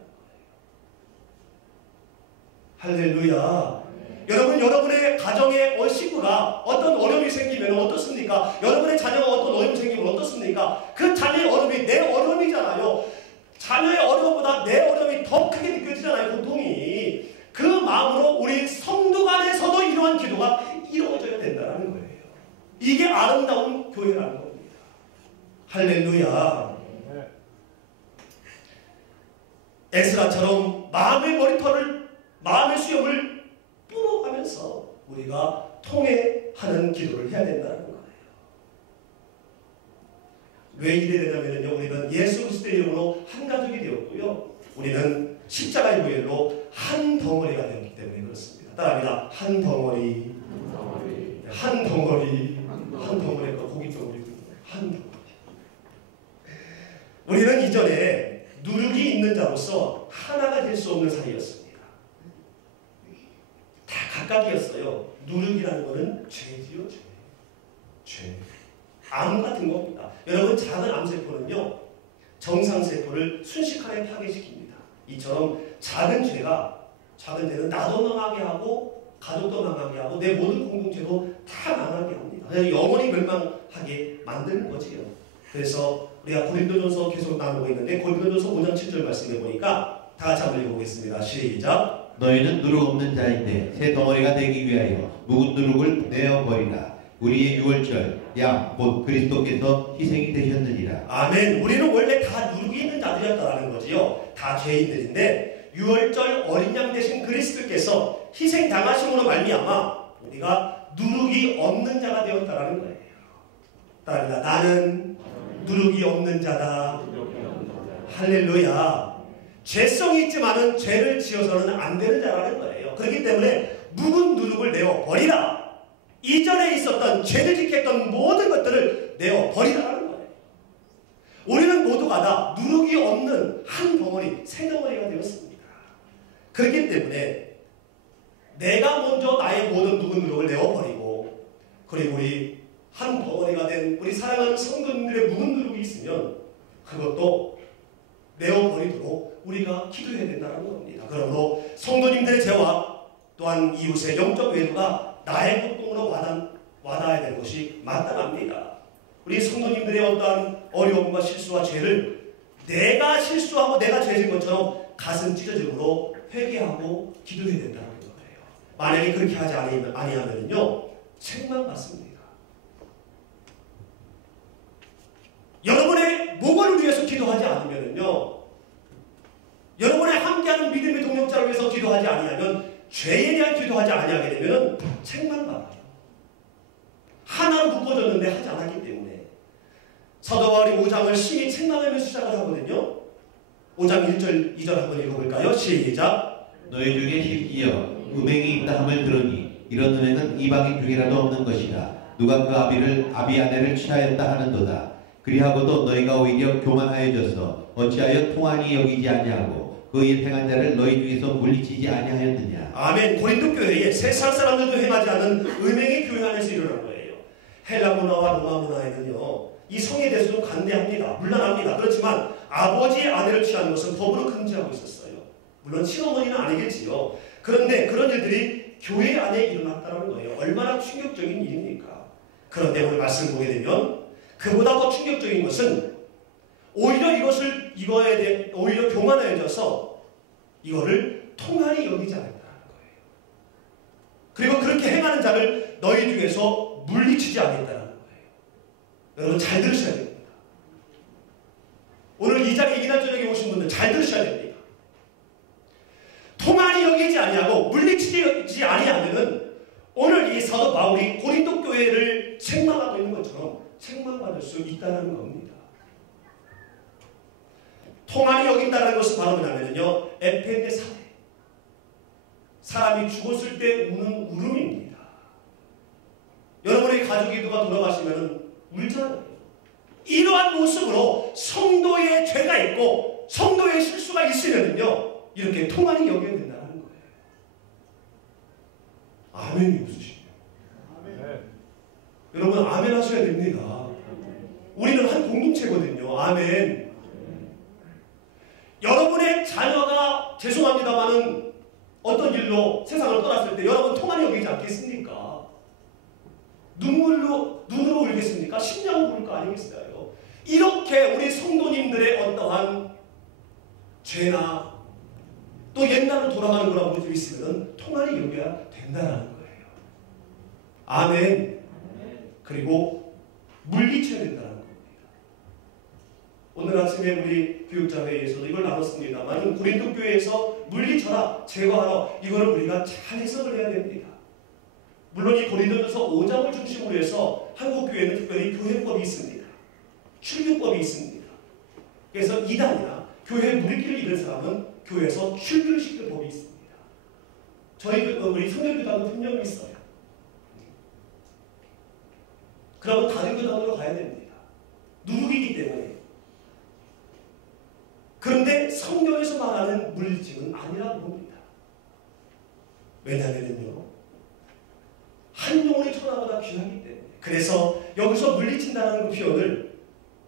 할렐루야. 여러분, 여러분의 가정의 식구가 어떤 어려움이 생기면 어떻습니까? 여러분의 자녀가 어떤 어려움이 생기면 어떻습니까? 그 자녀의 어려움이 내 어려움이잖아요. 자녀의 어려움보다 내 어려움이 더 크게 느껴지잖아요, 고통이. 그 마음으로 우리 성도 간에서도 이러한 기도가 이루어져야 된다는 거예요. 이게 아름다운 교회라는 겁니다. 할렐루야. 에스라처럼 마음의 수염을 뿌려가면서 우리가 통회하는 기도를 해야 된다는 거예요. 왜 이래 되냐면요, 우리는 예수 그리스도의 이름으로 한 가족이 되었고요, 우리는 십자가의 보혈로 한 덩어리가 되었기 때문에 그렇습니다. 따라합니다. 한 덩어리, 한 덩어리, 한 덩어리가 고기 덩어리, 한 덩어리. 우리는 이전에 누룩이 있는 자로서 하나가 될 수 없는 사이였습니다. 다 각각이었어요. 누룩이라는 것은 죄지요, 죄. 암 같은 겁니다. 여러분, 작은 암세포는요, 정상세포를 순식간에 파괴시킵니다. 이처럼 작은 죄는 나도 망하게 하고 가족도 망하게 하고 내 모든 공동체도 다 망하게 합니다. 그래서 영원히 멸망하게 만드는 거지요. 그래서 우리가 고린도전서 계속 나누고 있는데 고린도전서 5장 7절 말씀해 보니까 다 같이 한번 읽어보겠습니다. 시작. 너희는 누룩 없는 자인데 새 덩어리가 되기 위하여 묵은 누룩을 내어버리라. 우리의 유월절 양 곧 그리스도께서 희생이 되셨느니라. 아멘. 우리는 원래 다 누룩이 있는 자들이었다라는 거지요. 다 죄인들인데 유월절 어린 양 되신 그리스도께서 희생당하심으로 말미암아 우리가 누룩이 없는 자가 되었다라는 거예요. 따라합니다. 나는 누룩이 없는 자다. 할렐루야. 죄성이 있지만은 죄를 지어서는 안 되는 자라는 거예요. 그렇기 때문에 묵은 누룩을 내어 버리라. 이전에 있었던 죄를 지켰던 모든 것들을 내어 버리라는 거예요. 우리는 모두가 다 누룩이 없는 한 덩어리, 새 덩어리가 되었습니다. 그렇기 때문에 내가 먼저 나의 모든 묵은 누룩을 내어 버리고, 그리고 우리 한 덩어리가 된 우리 사랑하는 성도님들의 묵은 누룩이 있으면 그것도 내어버리도록 우리가 기도해야 된다는 겁니다. 그러므로 성도님들의 죄와 또한 이웃의 영적 외도가 나의 고통으로 와닿아야 되는 것이 마땅합니다. 우리 성도님들의 어떠한 어려움과 실수와 죄를 내가 실수하고 내가 죄진 것처럼 가슴 찢어짐으로 회개하고 기도해야 된다는 거예요. 만약에 그렇게 하지 아니하면요 책망받습니다. 여러분의 목을 위해서 기도하지 않으면요, 여러분의 함께하는 믿음의 동역자를 위해서 기도하지 아니하면, 죄에 대한 기도하지 아니하게 되면 책망받아요. 하나로 묶어졌는데 하지 않았기 때문에. 사도 바울이 5장을 심히 책망하면서 시작을 하거든요. 5장 1절 2절 한번 읽어볼까요? 시작. 너희 중에 심지어 음행이 있다 함을 들으니 이런 음행은 이방인 중이라도 없는 것이라. 누가 그 아비 아내를 취하였다 하는도다. 그리하고도 너희가 오히려 교만하여져서 어찌하여 통한이 여기지 아니하고 그 일 행한 자를 너희 중에서 물리치지 아니하였느냐. 아멘. 고린도 교회에 세상 사람들도 행하지 않은 음행의 교회 안에서 일어난 거예요. 헬라 문화와 로마 문화에는요, 이 성에 대해서 좀 관대합니다. 물러납니다. 그렇지만 아버지의 아내를 취하는 것은 법으로 금지하고 있었어요. 물론 친어머니는 아니겠지요. 그런데 그런 일들이 교회 안에 일어났다는 거예요. 얼마나 충격적인 일입니까? 그런데 오늘 말씀을 보게 되면 그보다 더 충격적인 것은 오히려 이거에 대해 오히려 교만해져서 이거를 통한이 여기지 않았다는 거예요. 그리고 그렇게 행하는 자를 너희 중에서 물리치지 않겠다는 거예요. 여러분 잘 들으셔야 됩니다. 오늘 이 자리에 이날 저녁에 오신 분들 잘 들으셔야 됩니다. 통한이 여기지 아니하고 물리치지 아니하면은 오늘 이 사도 바울이 고린도 교회를 책망하고 있는 것처럼 책망받을 수 있다는 겁니다. 통한이 여긴다는 것은 바로 뭐냐면요, 에펜의 사례. 사람이 죽었을 때 우는 울음입니다. 여러분의 가족이 누가 돌아가시면 울잖아요. 이러한 모습으로 성도의 죄가 있고 성도의 실수가 있으면요 이렇게 통한이 여겨야 된다는 거예요. 아멘이 없으시죠? 아멘. 여러분 아멘 하셔야 됩니다. 우리는 한 공동체거든요. 아멘. 여러분의 자녀가 죄송합니다마는 어떤 일로 세상을 떠났을 때 여러분 통한이 여기지 않겠습니까? 눈으로 울겠습니까? 심장으로 울 거 아니겠어요? 이렇게 우리 성도님들의 어떠한 죄나 또 옛날로 돌아가는 거라고 우리들이 있으면 통한이 여겨야 된다는 거예요. 아멘. 그리고 물리쳐야 된다는 겁니다. 오늘 아침에 우리 교육자회에서도 이걸 나눴습니다만 고린도 교회에서 물리쳐라, 제거하라, 이거를 우리가 잘 해석을 해야 됩니다. 물론 이 고린도전서 5장을 중심으로 해서 한국 교회는 특별히 교회법이 있습니다. 출교법이 있습니다. 그래서 이단이나 교회 물기를 잃은 사람은 교회에서 출교를 시킬 법이 있습니다. 우리 성결교단도 분명히 있어요. 그러면 다중교단으로 가야 됩니다. 누룩이기 때문에. 그런데 성경에서 말하는 물리침은 아니라고 봅니다. 왜냐하면요, 한 영혼이 천하보다 귀하기 때문에. 그래서 여기서 물리친다는 그 표현을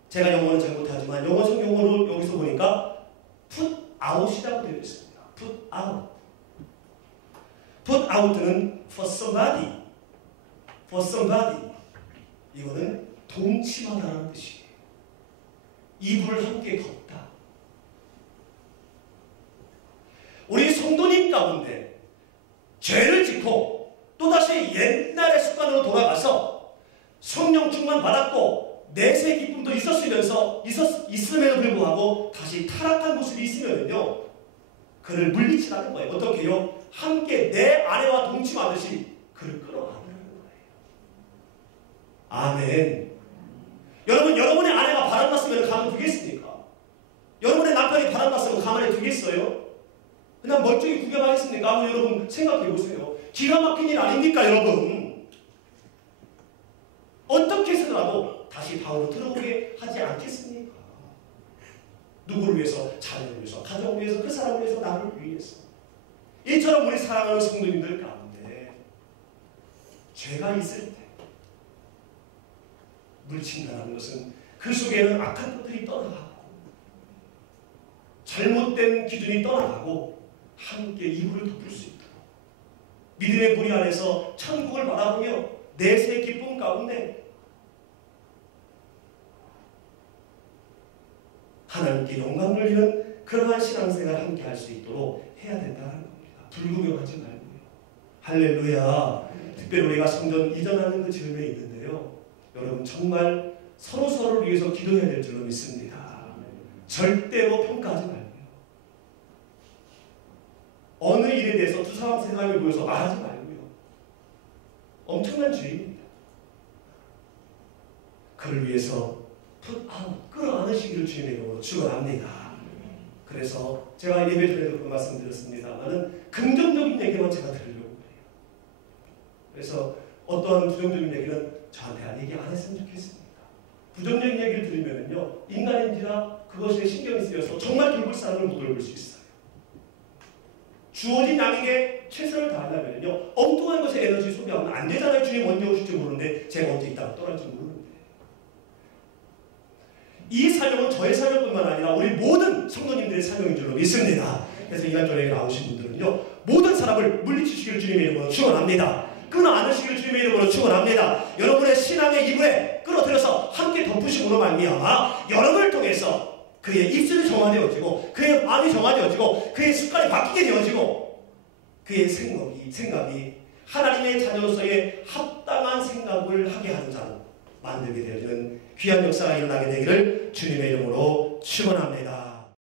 제가 영어는 잘 못하지만 영어 성경으로 여기서 보니까 put out이라고 되어 있습니다. put out. put out는 for somebody. for somebody. 이거는 동침하다는 뜻이에요. 이불을 함께 덮다. 우리 성도님 가운데 죄를 짓고 또다시 옛날의 습관으로 돌아가서 성령 충만 받았고 내세 기쁨도 있음에도 불구하고 다시 타락한 모습이 있으면요, 그를 물리치라는 거예요. 어떻게 해요? 함께 내 아내와 동침하듯이 그를 끌어안으라는 거예요. 아멘. 여러분, 여러분의 아내가 바람났으면 가만 두겠습니까? 여러분의 남편이 바람났으면 가만히 두겠어요? 그냥 멀쩡히 구경하겠습니까? 한번 여러분 생각해보세요. 기가 막힌 일 아닙니까, 여러분? 어떻게 해서라도 다시 방으로 들어오게 하지 않겠습니까? 누구를 위해서? 자녀를 위해서, 가족을 위해서, 그 사람을 위해서, 나를 위해서. 이처럼 우리 사랑하는 성도님들 가운데 죄가 있을 때 물친다는 것은 그 속에는 악한 것들이 떠나가고 잘못된 기준이 떠나가고 함께 이불을 덮을 수 있도록 믿음의 무리 안에서 천국을 바라보며 내세의 기쁨 가운데 하나님께 영광을 돌리는 그러한 신앙생활을 함께 할 수 있도록 해야 된다는 겁니다. 불구경하지 말고요. 할렐루야. 특별히 우리가 성전 이전하는 그 즈음에 있는데요. 여러분 정말 서로서로를 위해서 기도해야 될 줄로 믿습니다. 절대로 평가하지 말고요. 어느 일에 대해서 두 사람 생각을 보여서 말하지 말고요. 엄청난 주의입니다. 그를 위해서 끌어안으시기를 주님의 이름으로 축원합니다. 그래서 제가 예배 전에도 그 말씀드렸습니다만은 긍정적인 얘기만 제가 들으려고 해요. 그래서 어떠한 부정적인 얘기는 저한테 얘기 안 했으면 좋겠습니다. 부정적인 얘기를 들으면요, 인간인지라 그것에 신경이 쓰여서 정말 돌볼 사람을 못 돌볼 수 있어요. 주어진 양에게 최선을 다하려면요, 엉뚱한 것에 에너지 소비하면 안 되잖아요. 주님 언제 오실지 모르는데 제가 언제 있다가 떠날지 모르는데. 이 사명은 저의 사명뿐만 아니라 우리 모든 성도님들의 사명인 줄로 믿습니다. 그래서 이간절에 나오신 분들은요, 모든 사람을 물리치시기를 주님의 이름으로 축원합니다. 끊어 안으시기를 주님의 이름으로 축원합니다. 여러분의 신앙의 이불에 끌어들여서 함께 덮으심으로 말미암아 여러분을 통해서 그의 입술이 정화되어지고 그의 마음이 정화되어지고 그의 습관이 바뀌게 되어지고 그의 생각이 하나님의 자녀로서의 합당한 생각을 하게 하는 자로 만들게 되어지는 귀한 역사가 일어나게 되기를 주님의 이름으로 축원합니다.